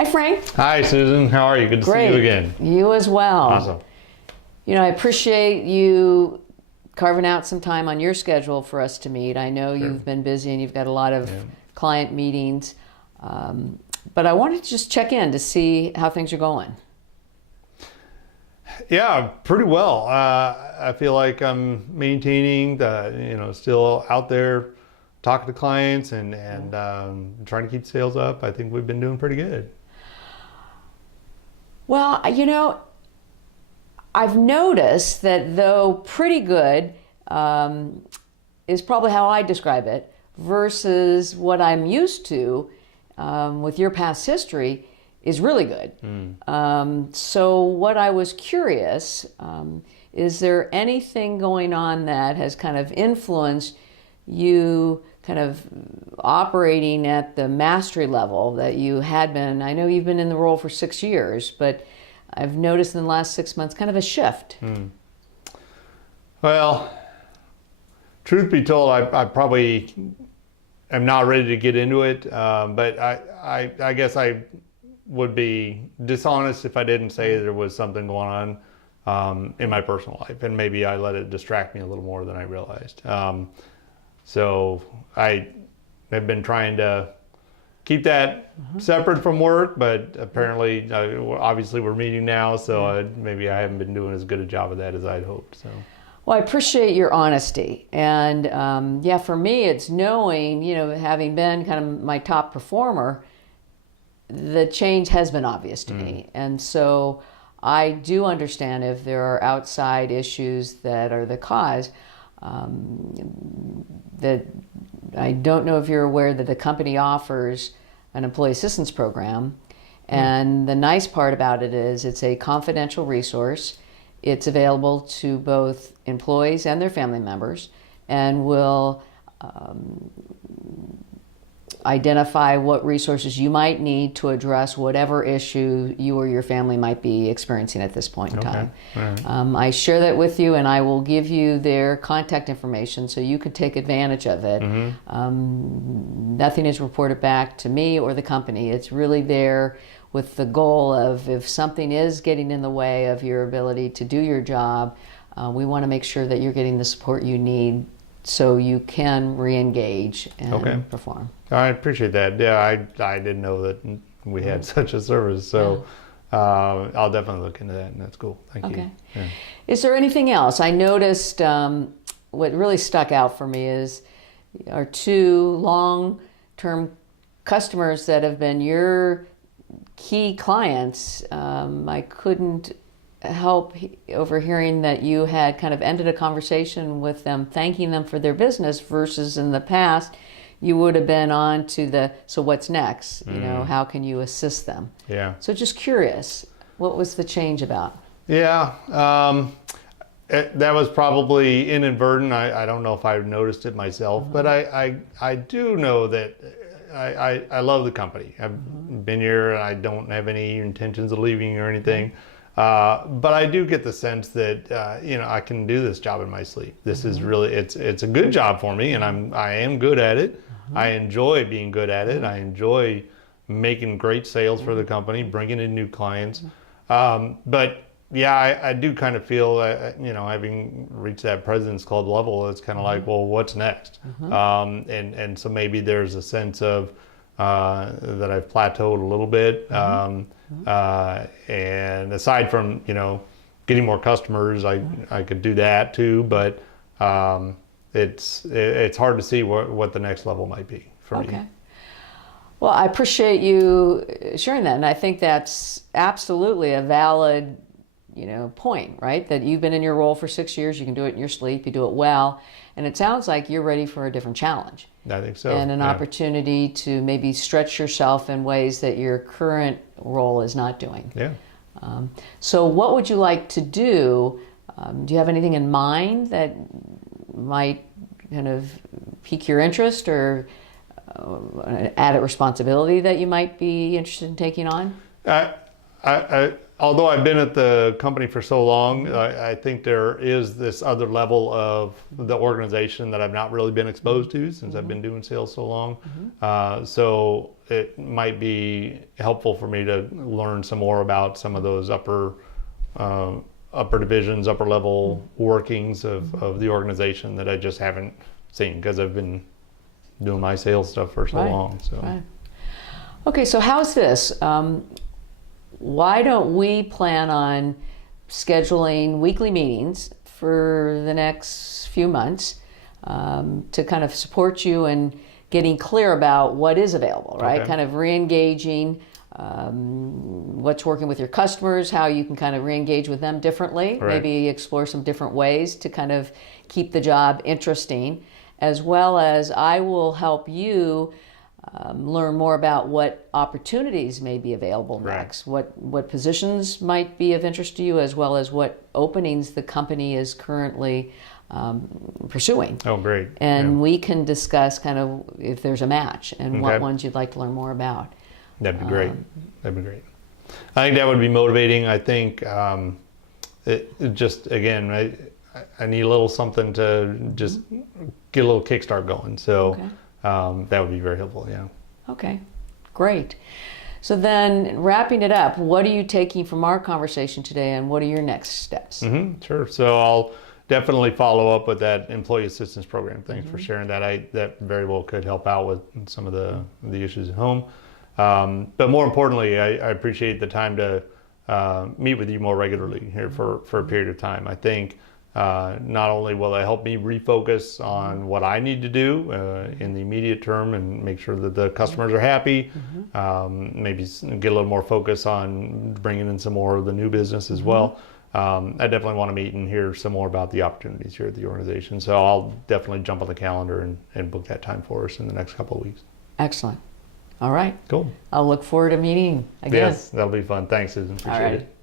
Hi, Frank. Hi, Susan. How are you? Good to see you again. You as well. Awesome. You know, I appreciate you carving out some time on your schedule for us to meet. I know you've been busy and you've got a lot of client meetings, but I wanted to just check in to see how things are going. Yeah, pretty well. I feel like I'm maintaining the, still out there talking to clients and trying to keep sales up. I think we've been doing pretty good. Well, you know, I've noticed that though pretty good is probably how I describe it versus what I'm used to with your past history is really good. So what I was curious, is there anything going on that has kind of influenced you kind of operating at the mastery level that you had been? I know you've been in the role for 6 years, but I've noticed in the last 6 months kind of a shift. Well, truth be told, I probably am not ready to get into it, but I guess I would be dishonest if I didn't say there was something going on in my personal life, and maybe I let it distract me a little more than I realized. So I have been trying to keep that separate from work, but apparently, obviously we're meeting now, so maybe I haven't been doing as good a job of that as I'd hoped. So. Well, I appreciate your honesty. And yeah, for me, it's knowing, having been kind of my top performer, the change has been obvious to me. And so I do understand if there are outside issues that are the cause. That I don't know if you're aware that the company offers an employee assistance program. And the nice part about it is it's a confidential resource. It's available to both employees and their family members, and will identify what resources you might need to address whatever issue you or your family might be experiencing at this point in time. Right. I share that with you, and I will give you their contact information so you could take advantage of it. Nothing is reported back to me or the company. It's really there with the goal of, if something is getting in the way of your ability to do your job, we want to make sure that you're getting the support you need so you can re-engage and perform. I appreciate that. Yeah, I didn't know that we had such a service, so I'll definitely look into that, and that's cool. Thank you. Yeah. Is there anything else? I noticed what really stuck out for me is our 2 long-term customers that have been your key clients. I couldn't help overhearing that you had kind of ended a conversation with them, thanking them for their business, versus in the past you would have been on to the, so what's next? How can you assist them? Yeah. So just curious, what was the change about? Yeah, that was probably inadvertent. I don't know if I noticed it myself, but I do know that I love the company. I've been here, and I don't have any intentions of leaving or anything. But I do get the sense that I can do this job in my sleep. This is really, it's a good job for me, and I am good at it. I enjoy being good at it. I enjoy making great sales for the company, bringing in new clients. But yeah, I do kind of feel, having reached that President's Club level, it's kind of like, well, what's next? And so maybe there's a sense of that I've plateaued a little bit. And aside from, getting more customers, I could do that too, but it's hard to see what the next level might be for me. Well, I appreciate you sharing that, and I think that's absolutely a valid point, right? That you've been in your role for 6 years, you can do it in your sleep, you do it well, and it sounds like you're ready for a different challenge. I think so. And an opportunity to maybe stretch yourself in ways that your current role is not doing. Yeah. So what would you like to do? Do you have anything in mind that might kind of pique your interest, or an added responsibility that you might be interested in taking on? Although I've been at the company for so long, I think there is this other level of the organization that I've not really been exposed to since I've been doing sales so long. So it might be helpful for me to learn some more about some of those upper divisions, upper level workings of the organization that I just haven't seen because I've been doing my sales stuff for so long. So. Right. Okay, so how's this? Why don't we plan on scheduling weekly meetings for the next few months to kind of support you in getting clear about what is available, right? Okay. Kind of re-engaging what's working with your customers, how you can kind of re-engage with them differently, Right. maybe explore some different ways to kind of keep the job interesting, as well as I will help you learn more about what opportunities may be available next, what positions might be of interest to you, as well as what openings the company is currently pursuing. Oh, great. And we can discuss kind of if there's a match and what Okay. ones you'd like to learn more about. That'd be great. That'd be great. I think that would be motivating. I think it just, again, I need a little something to just get a little kickstart going. So that would be very helpful, yeah. Okay, great. So then wrapping it up, what are you taking from our conversation today and what are your next steps? Sure. So I'll definitely follow up with that employee assistance program. Thanks for sharing that. That very well could help out with some of the issues at home. But more importantly, I appreciate the time to meet with you more regularly here for a period of time. I think not only will it help me refocus on what I need to do in the immediate term and make sure that the customers are happy, maybe get a little more focus on bringing in some more of the new business as well. I definitely want to meet and hear some more about the opportunities here at the organization. So I'll definitely jump on the calendar and book that time for us in the next couple of weeks. Excellent. All right. Cool. I'll look forward to meeting again. Yes, that'll be fun. Thanks, Susan. Appreciate All right. it.